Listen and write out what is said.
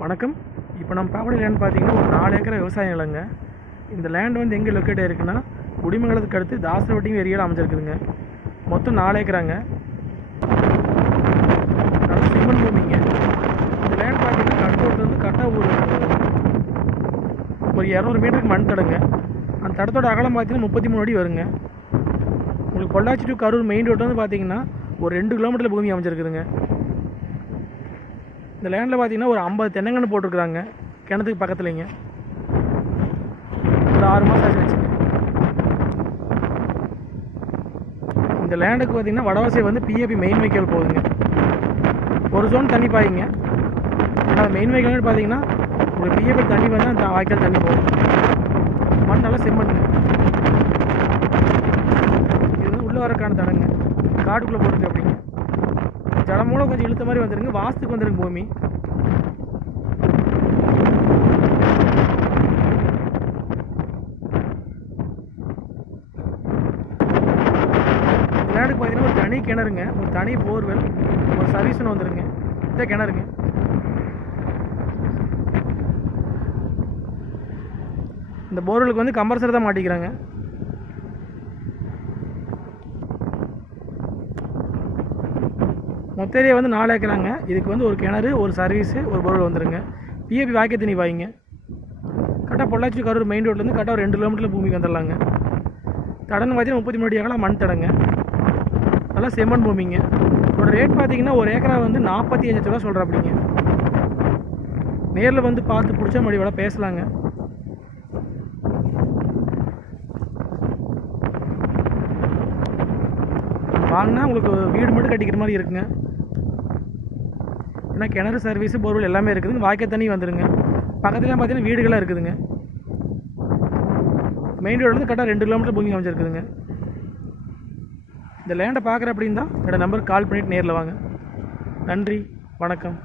வணக்கம். இப்போ நம்ம ப்ராப்பர்ட்டி லேண்ட் பார்த்தீங்கன்னா ஒரு நாலு ஏக்கர் விவசாய நிலங்க. இந்த லேண்ட் வந்து எங்கே லொக்கேட் ஆயிருக்குன்னா குடிமங்கலத்துக்கு அடுத்து தாசரவட்டிங்க ஏரியாவில் அமைஞ்சிருக்குதுங்க. மொத்தம் நாலு ஏக்கராங்க. சிம்மன் பூமிங்க. இந்த லேண்ட் பார்த்தீங்கன்னா கட்டோட்லேருந்து கரெக்டாக ஒரு ஒரு இரநூறு மீட்டருக்கு மண் தடங்க. அந்த தடத்தோட அகலம் பார்த்தீங்கன்னா முப்பத்தி மூணு அடி வருங்க. உங்களுக்கு Pollachi to Karur main road வந்து பார்த்தீங்கன்னா ஒரு ரெண்டு கிலோமீட்டரில் பூமி அமைஞ்சிருக்குதுங்க. இந்த லேண்டில் பார்த்தீங்கன்னா ஒரு ஐம்பது தென்னங்கன்று போட்டிருக்குறாங்க. கிணத்துக்கு பக்கத்துலேங்க ஒரு ஆறு மாதம் ஆச்சு வச்சுங்க இந்த லேண்டுக்கு பார்த்தீங்கன்னா வடவாசை வந்து பிஏபி மெயின் வெஹிக்கல் போகுதுங்க. ஒரு ஜோன் தண்ணி பாயுங்க. ஆனால் மெயின் வெஹிக்கல்னு பார்த்தீங்கன்னா ஒரு பிஏபி தண்ணி வந்து அந்த வாய்க்கால் தண்ணி போகும். மண் நல்லா செம்மண்ணுங்க. இது வந்து உள்ளே வரக்கான தடங்க. காட்டுக்குள்ளே போட்டுருக்கு அப்படிங்க. ஜடம் மூலம் கொஞ்சம் இழுத்த மாதிரி வந்துருங்க. வாஸ்துக்கு வந்துருங்க பூமி. விளையாட்டுக்கு பார்த்தீங்கன்னா ஒரு தனி கிணறுங்க. ஒரு தனி போர்வெல் ஒரு சர்வீஸ்னு வந்துருங்க. இந்த கிணறுங்க. இந்த போர்வெலுக்கு வந்து கம்பல்சரி தான் மாட்டிக்கிறாங்க. மொத்த ஏரியா வந்து நாலு ஏக்கராங்க. இதுக்கு வந்து ஒரு கிணறு ஒரு சர்வீஸு ஒரு பொருள் வந்துடுங்க பிஏபி வாக்கிய தண்ணி வாங்கிங்க கரெக்டாக பொள்ளாச்சி கரூர் மெயின் ரோட்லேருந்து கரெக்டாக ஒரு ரெண்டு கிலோமீட்டரில் பூமிக்கு வந்துடலாங்க தடன்னு பார்த்தீங்கன்னா முப்பத்தி மூணு ஏக்கரா மண் தடங்க. நல்லா செம்மண் பூமிங்க. ஒரு ரேட் பார்த்தீங்கன்னா ஒரு ஏக்கரா வந்து நாற்பத்தி அஞ்சு ரூபா சொல்கிற அப்படிங்க நேரில் வந்து பார்த்து பிடிச்சா மறுபடி வேலை பேசலாங்க. வாங்கினா உங்களுக்கு வீடு மட்டும் கட்டிக்கிற மாதிரி இருக்குங்க. ஏன்னா கிணறு சர்வீஸு போர்வெல் எல்லாமே இருக்குதுங்க. வாய்க்கால் தண்ணி வந்துடுங்க பக்கத்துலேயும் பார்த்தீங்கன்னா வீடுகளாக இருக்குதுங்க. மெயின் ரோட்லேருந்து கரெக்டாக ரெண்டு கிலோமீட்டர் பூமி அமைச்சிருக்குதுங்க இந்த லேண்டை பார்க்குற அப்படின்னு தான் என்னோடய நம்பருக்கு கால் பண்ணிவிட்டு நேரில் வாங்க. நன்றி வணக்கம்.